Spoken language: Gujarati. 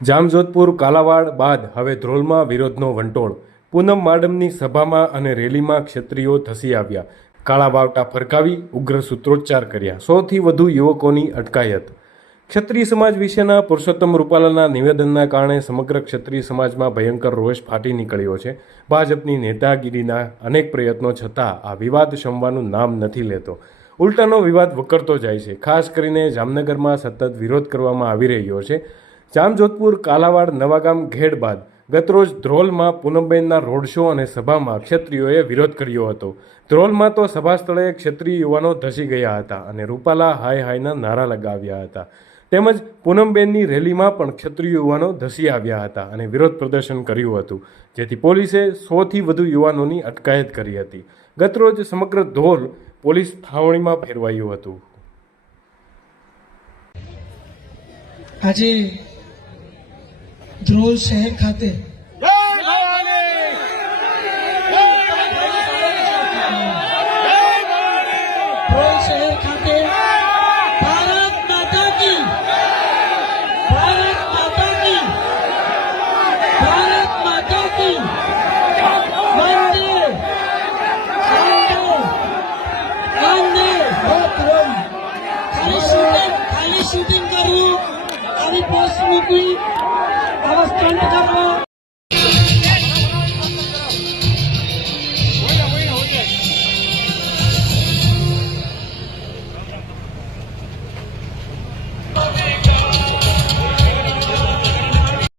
જામજોધપુર કાલાવાડ બાદ હવે ધ્રોલમાં વિરોધનો વંટોળ. પૂનમ માડમની સભામાં અને રેલીમાં ક્ષત્રિયો ધસી આવ્યા. કાળા વાવટા ફરકાવી ઉગ્ર સૂત્રોચ્ચાર કર્યા. 100થી વધુ યુવકોની અટકાયત. ક્ષત્રિય સમાજ વિશેના પુરુષોત્તમ રૂપાલાના નિવેદનના કારણે સમગ્ર ક્ષત્રિય સમાજમાં ભયંકર રોષ ફાટી નીકળ્યો છે. ભાજપની નેતાગીરીના અનેક પ્રયત્નો છતાં આ વિવાદ શમવાનું નામ નથી લેતો. ઉલટાનો વિવાદ વકરતો જાય છે. ખાસ કરીને જામનગરમાં સતત વિરોધ કરવામાં આવી રહ્યો છે. જામજોધપુર કાલાવાડ નવાગામ ઘેડ બાદ ગતરોજ ધ્રોલમાં પૂનમબેનના રોડ શો અને સભામાં ક્ષત્રિયોએ વિરોધ કર્યો હતો. ધ્રોલમાં તો સભા સ્થળે ક્ષત્રિય યુવાનો ધસી ગયા હતા અને રૂપાલા હાય હાયના નારા લગાવ્યા હતા. તેમજ પૂનમબેનની રેલીમાં પણ ક્ષત્રિય યુવાનો ધસી આવ્યા હતા અને વિરોધ પ્રદર્શન કર્યું હતું, જેથી પોલીસે 100થી વધુ યુવાનોની અટકાયત કરી હતી. ગતરોજ સમગ્ર ધ્રોલ પોલીસ છાવણીમાં ફેરવાયું હતું. આજે ધ્રોલ શહેર ખાતે શૂટિંગ કરવું, આવી પોસ્ટ મૂકવી, આવા સ્ટન્ટ કરવા